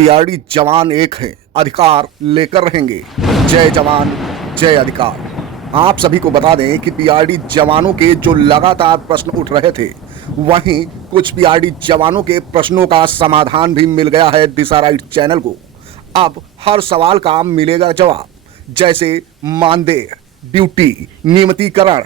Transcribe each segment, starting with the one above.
PRD जवान एक हैं, अधिकार लेकर रहेंगे। जय जवान जय अधिकार। आप सभी को बता दें कि पीआरडी जवानों के जो लगातार प्रश्न उठ रहे थे, वहीं कुछ पीआरडी जवानों के प्रश्नों का समाधान भी मिल गया है दिशा राइट चैनल को। अब हर सवाल का मिलेगा जवाब, जैसे मानदेय, ड्यूटी, नियमितीकरण,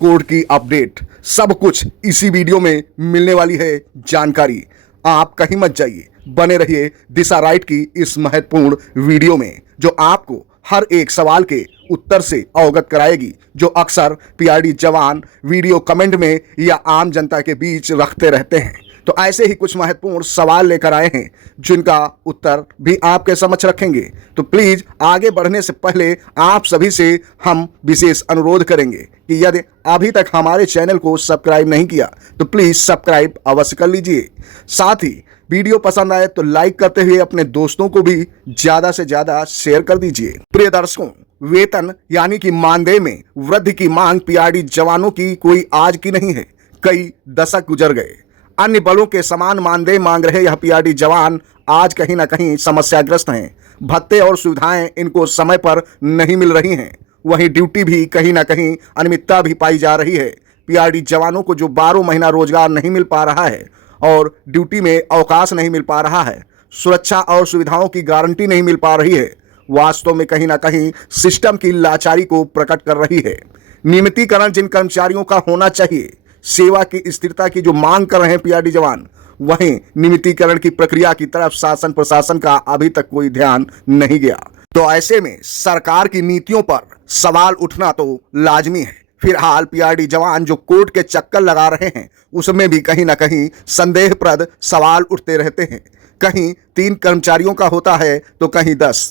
कोर्ट की अपडेट, सब कुछ इसी वीडियो में मिलने वाली है जानकारी। आप कहीं मत जाइए, बने रहिए दिशा राइट की इस महत्वपूर्ण वीडियो में, जो आपको हर एक सवाल के उत्तर से अवगत कराएगी, जो अक्सर पीआरडी जवान वीडियो कमेंट में या आम जनता के बीच रखते रहते हैं। तो ऐसे ही कुछ महत्वपूर्ण सवाल लेकर आए हैं, जिनका उत्तर भी आपके समक्ष रखेंगे। तो प्लीज आगे बढ़ने से पहले आप सभी से हम विशेष अनुरोध करेंगे कि यदि अभी तक हमारे चैनल को सब्सक्राइब नहीं किया तो प्लीज सब्सक्राइब अवश्य कर लीजिए। साथ ही वीडियो पसंद आए तो लाइक करते हुए अपने दोस्तों को भी ज्यादा से ज्यादा शेयर कर दीजिए। प्रिय दर्शकों, वेतन यानी कि मानदेय में वृद्धि की मांग पीआरडी जवानों की कोई आज की नहीं है, कई दशक गुजर गए। अन्य बलों के समान मानदेय मांग रहे यह पीआरडी जवान आज कहीं ना कहीं समस्याग्रस्त हैं। भत्ते और सुविधाएं इनको समय पर नहीं मिल रही हैं। वहीं ड्यूटी भी कहीं ना कहीं अनियमितता भी पाई जा रही है। पीआरडी जवानों को जो 12 महीना रोजगार नहीं मिल पा रहा है और ड्यूटी में अवकाश नहीं मिल पा रहा है, सुरक्षा और सुविधाओं की गारंटी नहीं मिल पा रही है, वास्तव में कहीं ना कहीं सिस्टम की लाचारी को प्रकट कर रही है। नियमितीकरण जिन कर्मचारियों का होना चाहिए, सेवा की स्थिरता की जो मांग कर रहे हैं पीआरडी जवान, वहीं नियमितीकरण की प्रक्रिया की तरफ शासन प्रशासन का अभी तक कोई ध्यान नहीं गया। तो ऐसे में सरकार की नीतियों पर सवाल उठना तो लाजमी है। फिलहाल पीआरडी जवान जो कोर्ट के चक्कर लगा रहे हैं, उसमें भी कहीं ना कहीं संदेहप्रद सवाल उठते रहते हैं। कहीं 3 कर्मचारियों का होता है तो कहीं 10।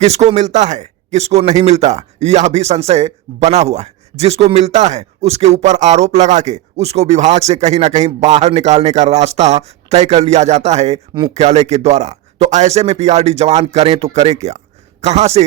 किसको मिलता है किसको नहीं मिलता, यह भी संशय बना हुआ है। जिसको मिलता है उसके ऊपर आरोप लगा के उसको विभाग से कहीं ना कहीं बाहर निकालने का रास्ता तय कर लिया जाता है मुख्यालय के द्वारा। तो ऐसे में पीआरडी जवान करें तो करें क्या, कहां से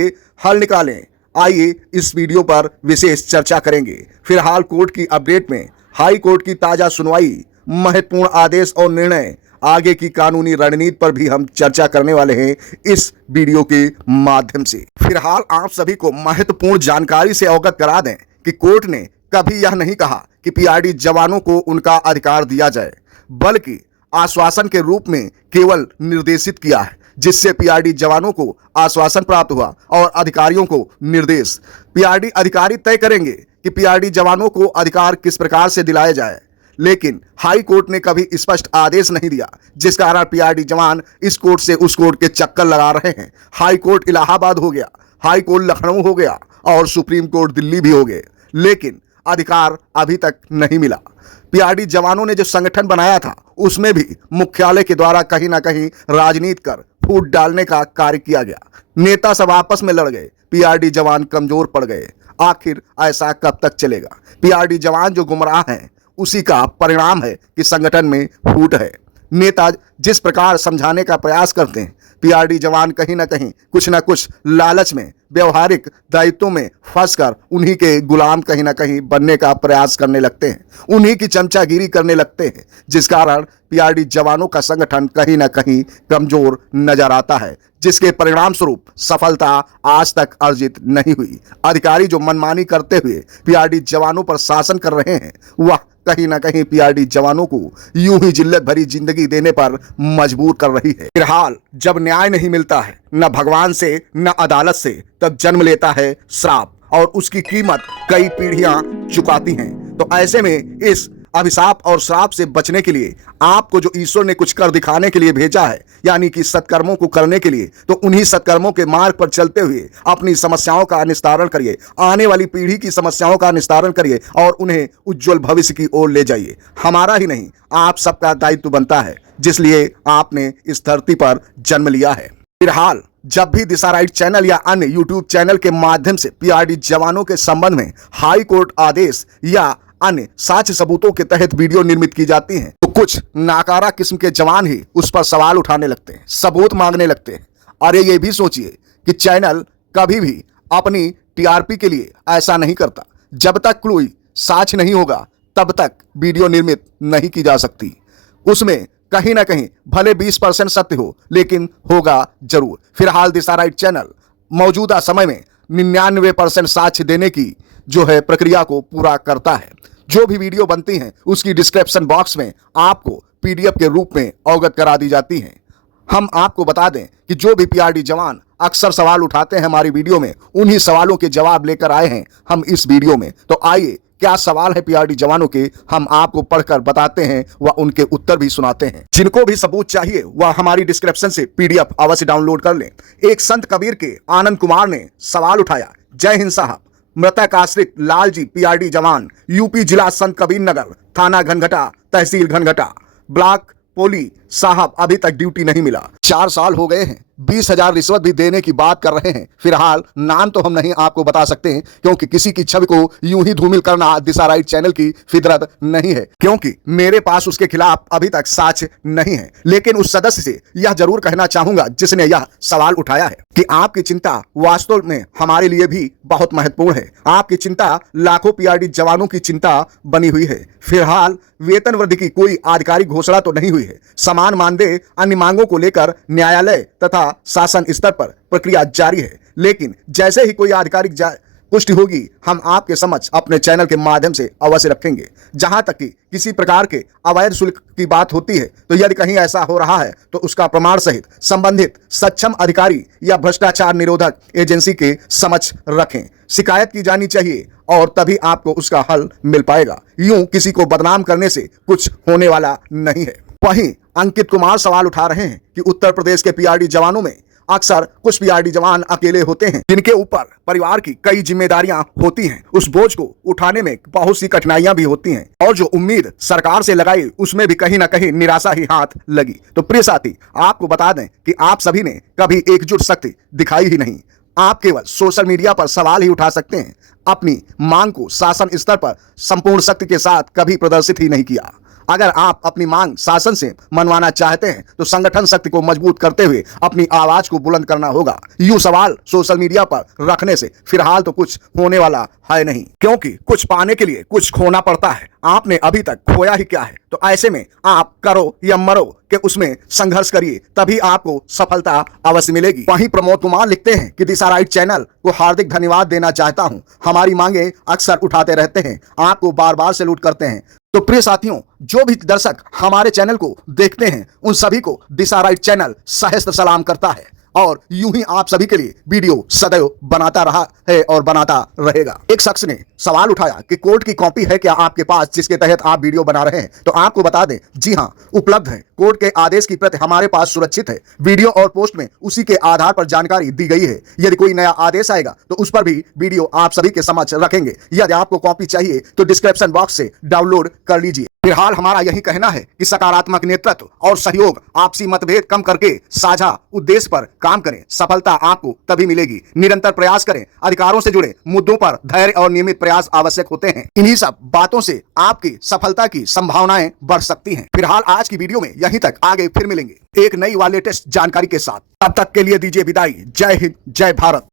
हल निकालें, आइए इस वीडियो पर विशेष चर्चा करेंगे। फिलहाल कोर्ट की अपडेट में हाई कोर्ट की ताजा सुनवाई, महत्वपूर्ण आदेश और निर्णय, आगे की कानूनी रणनीति पर भी हम चर्चा करने वाले हैं इस वीडियो के माध्यम से। फिलहाल आप सभी को महत्वपूर्ण जानकारी से अवगत करा दें कि कोर्ट ने कभी यह नहीं कहा कि पीआरडी जवानों को उनका अधिकार दिया जाए, बल्कि आश्वासन के रूप में केवल निर्देशित किया है, जिससे पीआरडी जवानों को आश्वासन प्राप्त हुआ और अधिकारियों को निर्देश। पीआरडी अधिकारी तय करेंगे कि पीआरडी जवानों को अधिकार किस प्रकार से दिलाया जाए, लेकिन हाई कोर्ट ने कभी स्पष्ट आदेश नहीं दिया, जिस कारण पीआरडी जवान इस कोर्ट से उस कोर्ट के चक्कर लगा रहे हैं। हाई कोर्ट इलाहाबाद हो गया, हाई कोर्ट लखनऊ हो गया और सुप्रीम कोर्ट दिल्ली भी हो गए, लेकिन अधिकार अभी तक नहीं मिला। पीआरडी जवानों ने जो संगठन बनाया था, उसमें भी मुख्यालय के द्वारा कहीं ना कहीं राजनीति कर फूट डालने का कार्य किया गया। नेता सब आपस में लड़ गए, पीआरडी जवान कमजोर पड़ गए। आखिर ऐसा कब तक चलेगा? पीआरडी जवान जो गुमराह हैं, उसी का परिणाम है कि संगठन में फूट है। नेता जिस प्रकार समझाने का प्रयास करते हैं, पीआरडी जवान कहीं ना कहीं कुछ ना कुछ लालच में, व्यवहारिक दायित्वों में फंसकर उन्हीं के गुलाम कहीं ना कहीं बनने का प्रयास करने लगते हैं, उन्हीं की चमचागिरी करने लगते हैं, जिस कारण पीआरडी जवानों का संगठन कहीं ना कहीं कमजोर नजर आता है, जिसके परिणाम स्वरूप सफलता आज तक अर्जित नहीं हुई। अधिकारी जो मनमानी करते हुए पीआरडी जवानों पर शासन कर रहे हैं, वह कहीं ना कहीं पीआरडी जवानों को यूं ही जिल्लत भरी जिंदगी देने पर मजबूर कर रही है। फिलहाल जब न्याय नहीं मिलता है, न भगवान से न अदालत से, तब जन्म लेता है श्राप, और उसकी कीमत कई पीढ़ियां चुकाती हैं। तो ऐसे में इस अभिशाप और श्राप से बचने के लिए आपको जो ईश्वर ने कुछ कर दिखाने के लिए भेजा है, यानी कि सत्कर्मों को करने के लिए, तो उन्हीं सत्कर्मों के मार्ग पर चलते हुए अपनी समस्याओं का निस्तारण करिए, आने वाली पीढ़ी की समस्याओं का निस्तारण करिए और उन्हें उज्जवल भविष्य की ओर ले जाइए। हमारा ही नहीं, आप सबका दायित्व बनता है, जिसलिए आपने इस धरती पर जन्म लिया है। फिलहाल जब भी दिशा राइट चैनल या अन्य यूट्यूब चैनल के माध्यम से पीआरडी जवानों के संबंध में हाई कोर्ट आदेश या अन्य साक्ष्य सबूतों के तहत वीडियो निर्मित की जाती हैं, तो कुछ नाकारा किस्म के जवान ही उस पर सवाल उठाने लगते हैं, सबूत मांगने लगते हैं। और ये भी सोचिए कि चैनल कभी भी अपनी टीआरपी के लिए ऐसा नहीं करता। जब तक कोई साक्ष्य नहीं होगा, तब तक वीडियो निर्मित नहीं की जा सकती। उसमें कहीं ना कहीं भले 20% सत्य हो, लेकिन होगा जरूर। फिलहाल दिशा राइट चैनल मौजूदा समय में 99% साक्ष्य देने की जो है प्रक्रिया को पूरा करता है। जो भी वीडियो बनती हैं उसकी डिस्क्रिप्शन बॉक्स में आपको पीडीएफ के रूप में अवगत करा दी जाती हैं। हम आपको बता दें कि जो भी पीआरडी जवान अक्सर सवाल उठाते हैं हमारी वीडियो में, उन्हीं सवालों के जवाब लेकर आए हैं हम इस वीडियो में। तो आइए, क्या सवाल है पीआरडी जवानों के, हम आपको पढ़कर बताते हैं व उनके उत्तर भी सुनाते हैं। जिनको भी सबूत चाहिए वह हमारी डिस्क्रिप्शन से पीडीएफ अवश्य डाउनलोड कर लें। एक संत कबीर के आनंद कुमार ने सवाल उठाया। जय हिंद साहब, मृतक आश्रित लाल जी पीआरडी जवान, यूपी जिला संत कबीर नगर, थाना घनघटा, तहसील घनघटा, ब्लॉक पोली साहब अभी तक ड्यूटी नहीं मिला। 4 साल हो गए हैं, 20,000 रिश्वत भी देने की बात कर रहे हैं। फिलहाल नाम तो हम नहीं आपको बता सकते हैं, क्योंकि किसी की छवि को यूं ही धूमिल करना दिशा राइट चैनल की फितरत नहीं है, क्योंकि मेरे पास उसके खिलाफ अभी तक साक्ष्य नहीं है। लेकिन उस सदस्य से यह जरूर कहना चाहूंगा जिसने यह सवाल उठाया है कि आपकी चिंता वास्तव में हमारे लिए भी बहुत महत्वपूर्ण है। आपकी चिंता लाखों पीआरडी जवानों की चिंता बनी हुई है। फिलहाल वेतन वृद्धि की कोई आधिकारिक घोषणा तो नहीं हुई है। समान मानदेय अन्य मांगों को लेकर न्यायालय तथा शासन स्तर पर प्रक्रिया जारी है, लेकिन जैसे ही कोई आधिकारिक पुष्टि होगी हम आपके समक्ष अपने चैनल के माध्यम से अवश्य रखेंगे। जहां तक कि किसी प्रकार के अवैध शुल्क की बात होती है, तो यदि कहीं ऐसा हो रहा है तो उसका प्रमाण सहित संबंधित सक्षम अधिकारी या भ्रष्टाचार निरोधक एजेंसी के समक्ष रखें। शिकायत की जानी चाहिए और तभी आपको उसका हल मिल पाएगा। यूं किसी को बदनाम करने से कुछ होने वाला नहीं है। वहीं अंकित कुमार सवाल उठा रहे हैं कि उत्तर प्रदेश के पीआरडी जवानों में अक्सर कुछ पीआरडी जवान अकेले होते हैं, जिनके ऊपर परिवार की कई जिम्मेदारियां होती हैं। उस बोझ को उठाने में बहुत सी कठिनाइयां भी होती हैं और जो उम्मीद सरकार से लगाई उसमें भी कहीं ना कहीं निराशा ही हाथ लगी। तो प्रिय साथी, आपको बता दें कि आप सभी ने कभी एकजुट शक्ति दिखाई ही नहीं। आप केवल सोशल मीडिया पर सवाल ही उठा सकते हैं, अपनी मांग को शासन स्तर पर संपूर्ण शक्ति के साथ कभी प्रदर्शित ही नहीं किया। अगर आप अपनी मांग शासन से मनवाना चाहते हैं तो संगठन शक्ति को मजबूत करते हुए अपनी आवाज को बुलंद करना होगा। यूं सवाल सोशल मीडिया पर रखने से फिलहाल तो कुछ होने वाला है नहीं, क्योंकि कुछ पाने के लिए कुछ खोना पड़ता है। आपने अभी तक खोया ही क्या है? तो ऐसे में आप करो या मरो कि उसमें संघर्ष करिए, तभी आपको सफलता अवश्य मिलेगी। वहीं प्रमोद कुमार लिखते हैं कि दिशा राइट चैनल को हार्दिक धन्यवाद देना चाहता हूं। हमारी मांगे अक्सर उठाते रहते हैं, आपको बार बार सैल्यूट करते हैं। तो प्रिय साथियों, जो भी दर्शक हमारे चैनल को देखते हैं उन सभी को दिशा राइट चैनल सहस्त्र सलाम करता है और यूं ही आप सभी के लिए वीडियो सदैव बनाता रहा है और बनाता रहेगा। एक शख्स ने सवाल उठाया कि कोर्ट की कॉपी है क्या आपके पास जिसके तहत आप वीडियो बना रहे हैं? तो आपको बता दें, जी हां, उपलब्ध है। कोर्ट के आदेश की प्रति हमारे पास सुरक्षित है। वीडियो और पोस्ट में उसी के आधार पर जानकारी दी गई है। यदि कोई नया आदेश आएगा तो उस पर भी वीडियो आप सभी के समक्ष रखेंगे। यदि आपको कॉपी चाहिए तो डिस्क्रिप्शन बॉक्स से डाउनलोड कर लीजिए। फिलहाल हमारा यही कहना है कि सकारात्मक नेतृत्व और सहयोग, आपसी मतभेद कम करके साझा उद्देश्य पर काम करें। सफलता आपको तभी मिलेगी। निरंतर प्रयास करें। अधिकारों से जुड़े मुद्दों पर धैर्य और नियमित प्रयास आवश्यक होते हैं। इन्हीं सब बातों से आपकी सफलता की संभावनाएं बढ़ सकती हैं। फिलहाल आज की वीडियो में यहीं तक, आगे फिर मिलेंगे एक नई व लेटेस्ट जानकारी के साथ। तब तक के लिए दीजिए विदाई। जय हिंद, जय भारत।